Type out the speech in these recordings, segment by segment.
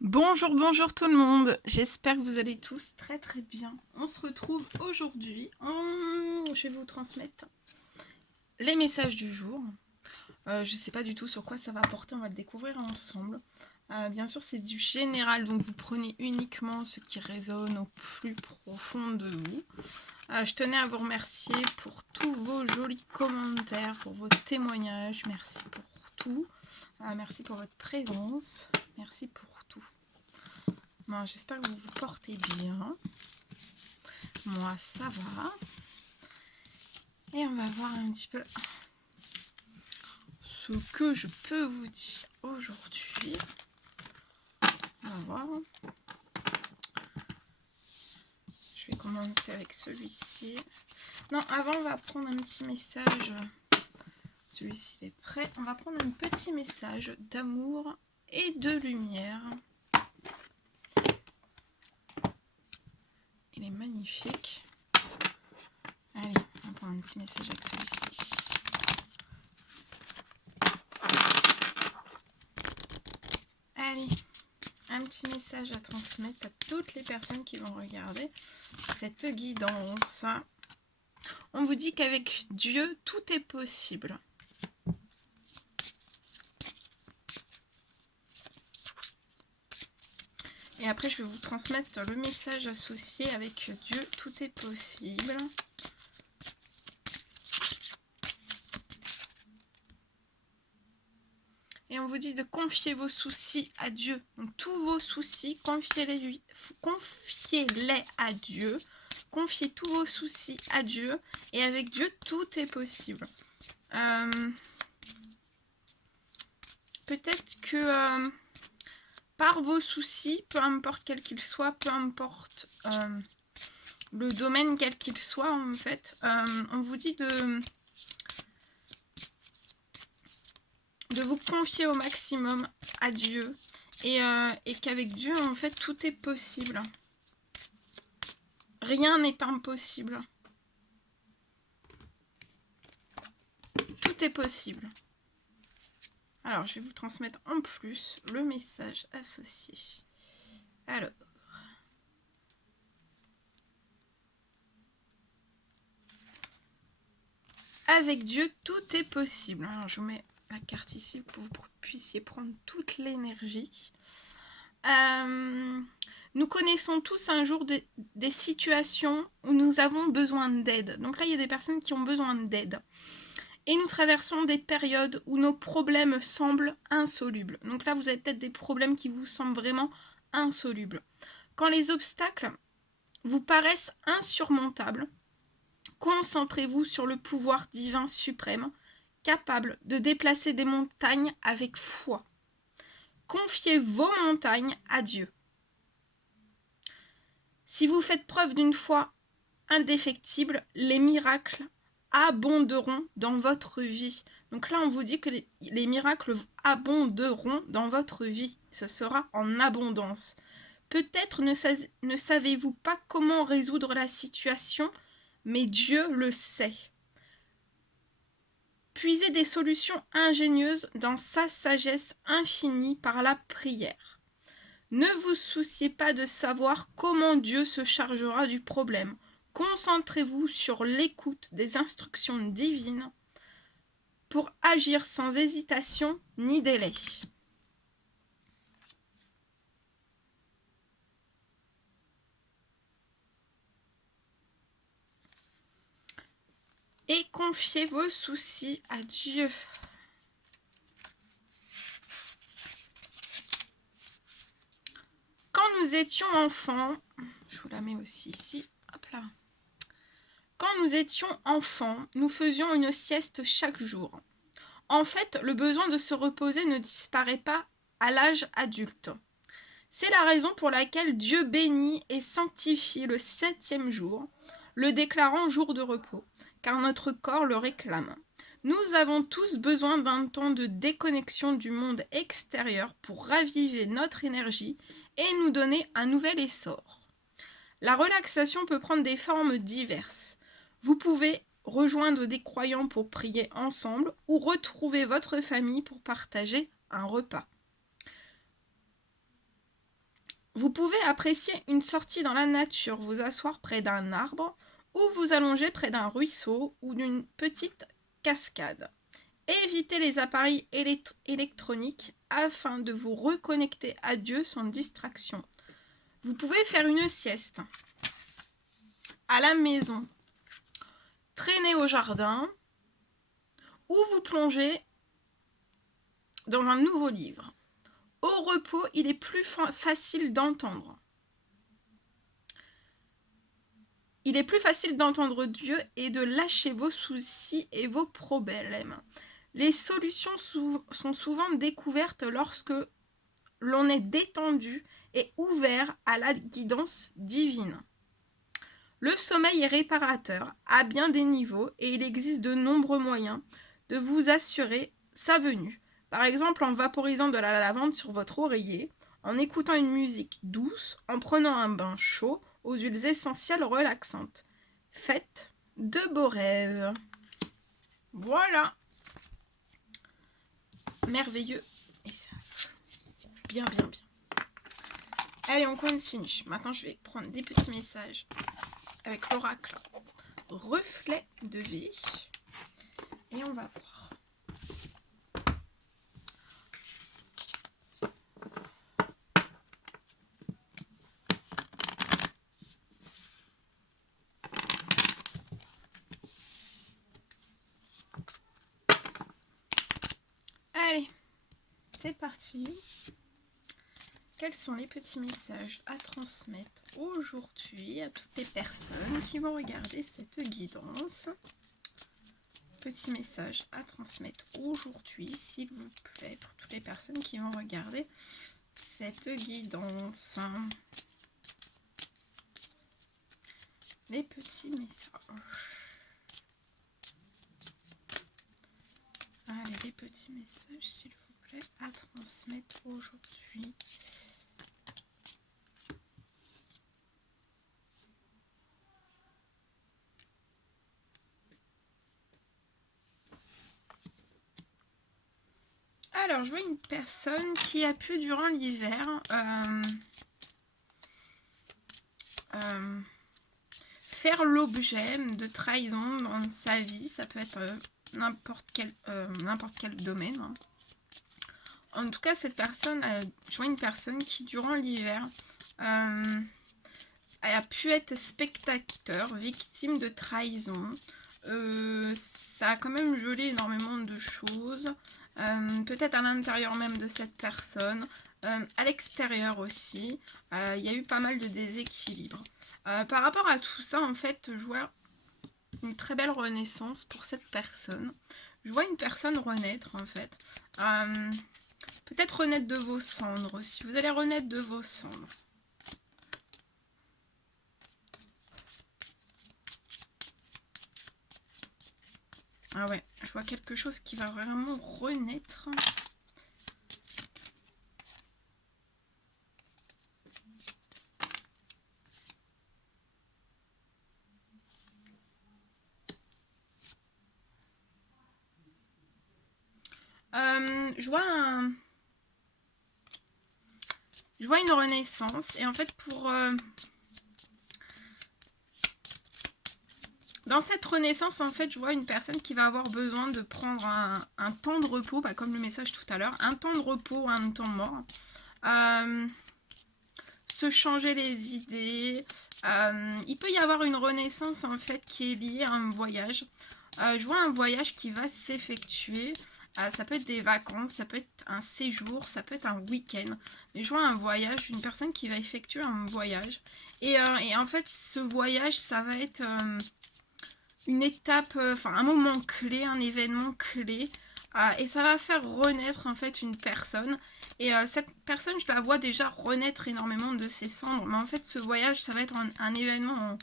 Bonjour, bonjour tout le monde. J'espère que vous allez tous très très bien. On se retrouve aujourd'hui. Je vais vous transmettre les messages du jour. Je ne sais pas du tout sur quoi ça va porter, on va le découvrir ensemble. Bien sûr, c'est du général, donc vous prenez uniquement ce qui résonne au plus profond de vous. Je tenais à vous remercier pour tous vos jolis commentaires, pour vos témoignages. Merci pour tout. Merci pour votre présence. Merci pour tout. Bon, j'espère que vous vous portez bien. Moi, ça va. Et on va voir un petit peu ce que je peux vous dire aujourd'hui. On va voir. Je vais commencer avec celui-ci. Non, avant, on va prendre un petit message. Celui-ci est prêt. On va prendre un petit message d'amour et de lumière. Il est magnifique. Allez, on va prendre un petit message avec celui-ci. Allez, un petit message à transmettre à toutes les personnes qui vont regarder cette guidance. On vous dit qu'avec Dieu, tout est possible. Et après, je vais vous transmettre le message associé avec Dieu, tout est possible. Et on vous dit de confier vos soucis à Dieu. Donc tous vos soucis, confiez-les à Dieu. Confiez tous vos soucis à Dieu. Et avec Dieu, tout est possible. Peut-être que par vos soucis, peu importe quel qu'il soit, peu importe le domaine quel qu'il soit, en fait, on vous dit de vous confier au maximum à Dieu et qu'avec Dieu, en fait, tout est possible. Rien n'est impossible. Tout est possible. Alors, je vais vous transmettre en plus le message associé. Alors, avec Dieu, tout est possible. Alors, je vous mets la carte ici pour que vous puissiez prendre toute l'énergie. Nous connaissons tous un jour des situations où nous avons besoin d'aide. Donc là, il y a des personnes qui ont besoin d'aide. Et nous traversons des périodes où nos problèmes semblent insolubles. Donc là, vous avez peut-être des problèmes qui vous semblent vraiment insolubles. Quand les obstacles vous paraissent insurmontables, concentrez-vous sur le pouvoir divin suprême, capable de déplacer des montagnes avec foi. Confiez vos montagnes à Dieu. Si vous faites preuve d'une foi indéfectible, les miracles abonderont dans votre vie. Donc là, on vous dit que les miracles abonderont dans votre vie. Ce sera en abondance. Peut-être ne savez-vous pas comment résoudre la situation, mais Dieu le sait. Puisez des solutions ingénieuses dans sa sagesse infinie par la prière. Ne vous souciez pas de savoir comment Dieu se chargera du problème. Concentrez-vous sur l'écoute des instructions divines pour agir sans hésitation ni délai. Et confiez vos soucis à Dieu. Quand nous étions enfants, je vous la mets aussi ici, hop là. Quand nous étions enfants, nous faisions une sieste chaque jour. En fait, le besoin de se reposer ne disparaît pas à l'âge adulte. C'est la raison pour laquelle Dieu bénit et sanctifie le 7e jour, le déclarant jour de repos, car notre corps le réclame. Nous avons tous besoin d'un temps de déconnexion du monde extérieur pour raviver notre énergie et nous donner un nouvel essor. La relaxation peut prendre des formes diverses. Vous pouvez rejoindre des croyants pour prier ensemble ou retrouver votre famille pour partager un repas. Vous pouvez apprécier une sortie dans la nature, vous asseoir près d'un arbre ou vous allonger près d'un ruisseau ou d'une petite cascade. Évitez les appareils électroniques afin de vous reconnecter à Dieu sans distraction. Vous pouvez faire une sieste à la maison, traîner au jardin ou vous plonger dans un nouveau livre. Au repos, il est plus facile d'entendre. Il est plus facile d'entendre Dieu et de lâcher vos soucis et vos problèmes. Les solutions sont souvent découvertes lorsque l'on est détendu et ouvert à la guidance divine. Le sommeil est réparateur à bien des niveaux et il existe de nombreux moyens de vous assurer sa venue. Par exemple en vaporisant de la lavande sur votre oreiller, en écoutant une musique douce, en prenant un bain chaud aux huiles essentielles relaxantes. Faites de beaux rêves. Voilà. Merveilleux et ça. Bien. Allez, on continue. Maintenant, je vais prendre des petits messages avec l'oracle reflet de vie. Et on va voir. Allez, c'est parti. Quels sont les petits messages à transmettre aujourd'hui à toutes les personnes qui vont regarder cette guidance? Petit message à transmettre aujourd'hui, s'il vous plaît, pour toutes les personnes qui vont regarder cette guidance. Les petits messages. Allez, les petits messages, s'il vous plaît, à transmettre aujourd'hui. Alors, je vois une personne qui a pu, durant l'hiver, faire l'objet de trahison dans sa vie. Ça peut être n'importe quel domaine. Hein. En tout cas, cette personne, je vois une personne qui, durant l'hiver, a pu être spectateur, victime de trahison. Ça a quand même gelé énormément de choses. Peut-être à l'intérieur même de cette personne, à l'extérieur aussi, il y a eu pas mal de déséquilibres. Par rapport à tout ça, en fait, je vois une très belle renaissance pour cette personne. Je vois une personne renaître, en fait. Peut-être renaître de vos cendres aussi. Vous allez renaître de vos cendres. Ah ouais, je vois quelque chose qui va vraiment renaître. Je vois une renaissance et en fait dans cette renaissance, en fait, je vois une personne qui va avoir besoin de prendre un temps de repos, comme le message tout à l'heure, un temps de repos, un temps mort. Se changer les idées. Il peut y avoir une renaissance, en fait, qui est liée à un voyage. Je vois un voyage qui va s'effectuer. Ça peut être des vacances, ça peut être un séjour, ça peut être un week-end. Mais je vois un voyage, une personne qui va effectuer un voyage. Et en fait, ce voyage, ça va être une étape, un moment clé, un événement clé. Et ça va faire renaître en fait une personne. Et cette personne, je la vois déjà renaître énormément de ses cendres. Mais en fait, ce voyage, ça va être un événement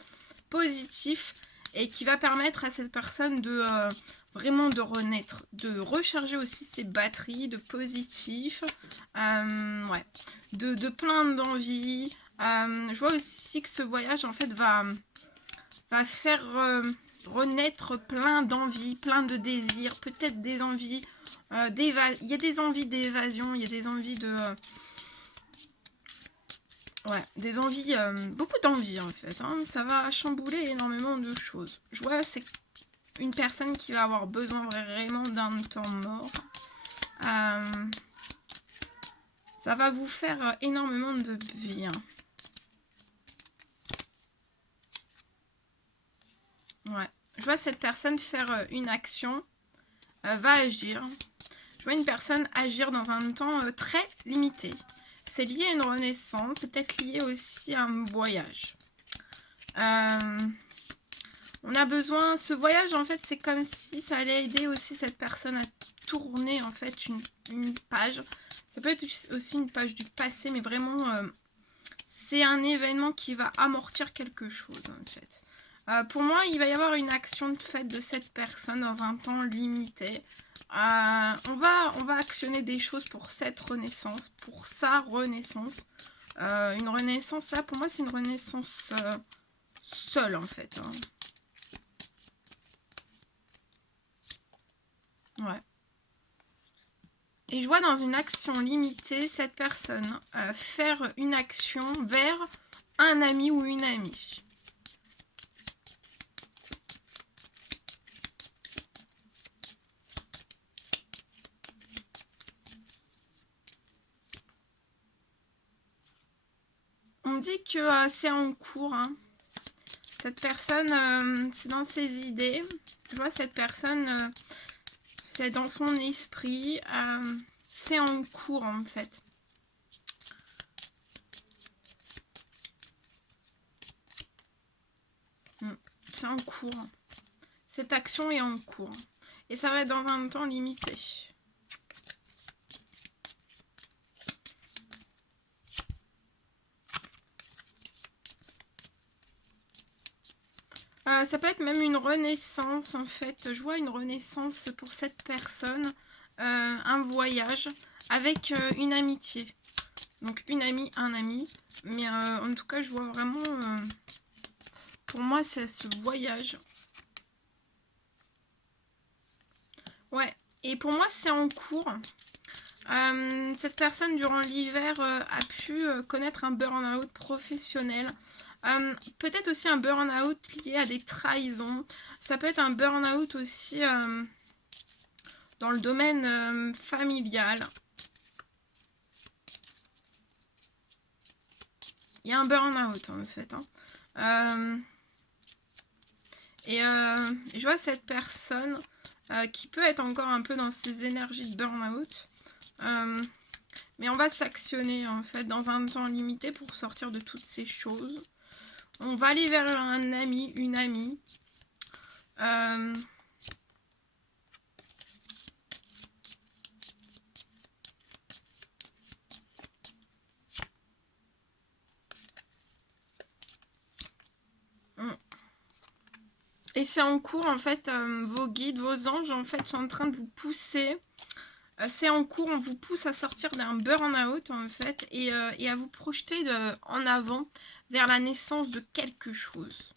positif et qui va permettre à cette personne de vraiment de renaître, de recharger aussi ses batteries de positif, ouais, de plein d'envie. Je vois aussi que ce voyage en fait va faire renaître plein d'envies, plein de désirs, peut-être des envies il y a des envies d'évasion, il y a des envies de Ouais, des envies, beaucoup d'envies en fait. Hein. Ça va chambouler énormément de choses. Je vois, c'est une personne qui va avoir besoin vraiment d'un temps mort. Ça va vous faire énormément de bien. Ouais. Je vois cette personne faire une action, va agir. Je vois une personne agir dans un temps très limité. C'est lié à une renaissance, c'est peut-être lié aussi à un voyage. On a besoin, ce voyage en fait c'est comme si ça allait aider aussi cette personne à tourner en fait une page. Ça peut être aussi une page du passé, mais vraiment c'est un événement qui va amortir quelque chose en fait. Pour moi, il va y avoir une action de fait de cette personne dans un temps limité. On va actionner des choses pour cette renaissance, pour sa renaissance. Une renaissance, là, pour moi, c'est une renaissance seule, en fait. Hein. Ouais. Et je vois dans une action limitée, cette personne faire une action vers un ami ou une amie. On dit que c'est en cours. Hein. Cette personne, c'est dans ses idées. Je vois cette personne, c'est dans son esprit. C'est en cours en fait. C'est en cours. Cette action est en cours. Et ça va être dans un temps limité. Ça peut être même une renaissance en fait. Je vois une renaissance pour cette personne. Un voyage avec une amitié. Donc une amie, un ami. Mais en tout cas, je vois vraiment... pour moi, c'est ce voyage. Ouais. Et pour moi, c'est en cours. Cette personne, durant l'hiver, a pu connaître un burn-out professionnel. Peut-être aussi un burn-out lié à des trahisons. Ça peut être un burn-out aussi dans le domaine familial. Il y a un burn-out en fait. Hein. Et je vois cette personne qui peut être encore un peu dans ses énergies de burn-out. Mais on va s'actionner en fait dans un temps limité pour sortir de toutes ces choses. On va aller vers un ami, une amie. Et c'est en cours en fait, vos guides, vos anges en fait sont en train de vous pousser. C'est en cours, on vous pousse à sortir d'un burn-out en fait et à vous projeter en avant vers la naissance de quelque chose.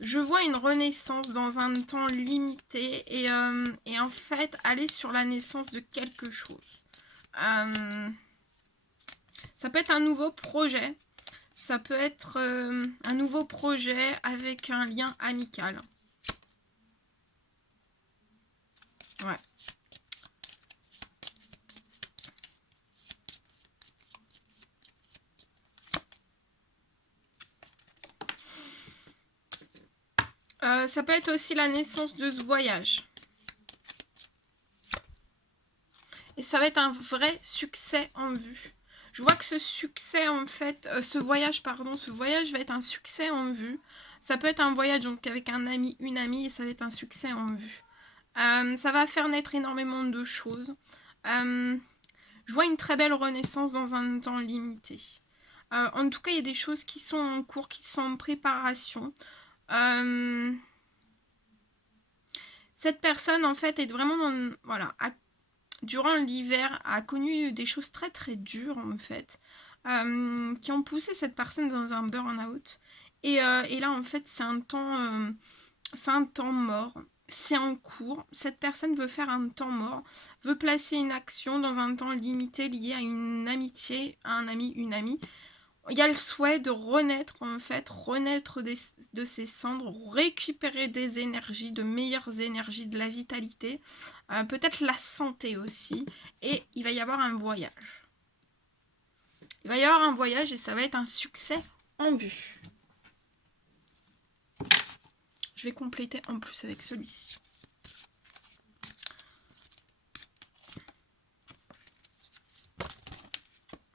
Je vois une renaissance dans un temps limité et en fait aller sur la naissance de quelque chose. Ça peut être un nouveau projet. Ça peut être un nouveau projet avec un lien amical. Ouais. Ça peut être aussi la naissance de ce voyage. Et ça va être un vrai succès en vue. Je vois que ce succès, en fait, ce voyage va être un succès en vue. Ça peut être un voyage donc avec un ami, une amie, et ça va être un succès en vue. Ça va faire naître énormément de choses. Je vois une très belle renaissance dans un temps limité. En tout cas, il y a des choses qui sont en cours, qui sont en préparation. Cette personne, en fait, est vraiment dans... Voilà, durant l'hiver, a connu des choses très très dures, en fait, qui ont poussé cette personne dans un burn-out. Et là, en fait, c'est un temps mort. C'est en cours. Cette personne veut faire un temps mort, veut placer une action dans un temps limité lié à une amitié, à un ami, une amie. Il y a le souhait de renaître, en fait, renaître de ses cendres, récupérer des énergies, de meilleures énergies, de la vitalité, peut-être la santé aussi, et il va y avoir un voyage. Il va y avoir un voyage et ça va être un succès en vue. Je vais compléter en plus avec celui-ci.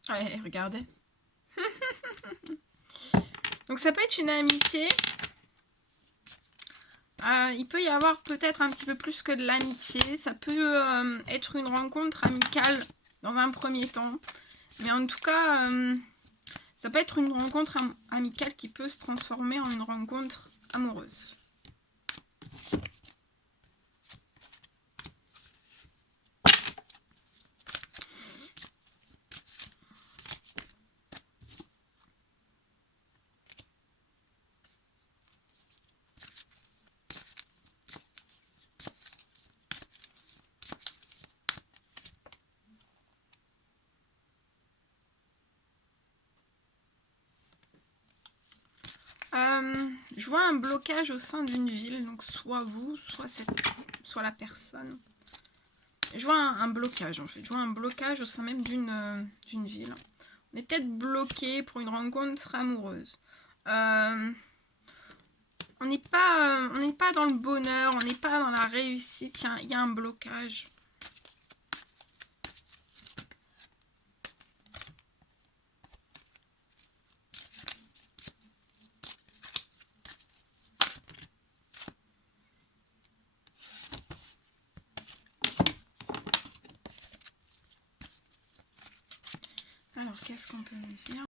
Ouais, regardez. Donc ça peut être une amitié. Il peut y avoir peut-être un petit peu plus que de l'amitié. Ça peut être une rencontre amicale dans un premier temps. Mais en tout cas, ça peut être une rencontre amicale qui peut se transformer en une rencontre amoureuse. Je vois un blocage au sein d'une ville, donc soit vous, soit la personne. Je vois un blocage en fait, je vois un blocage au sein même d'une ville. On est peut-être bloqué pour une rencontre amoureuse. On n'est pas dans le bonheur, on n'est pas dans la réussite, il y a un blocage. Alors, qu'est-ce qu'on peut me dire ?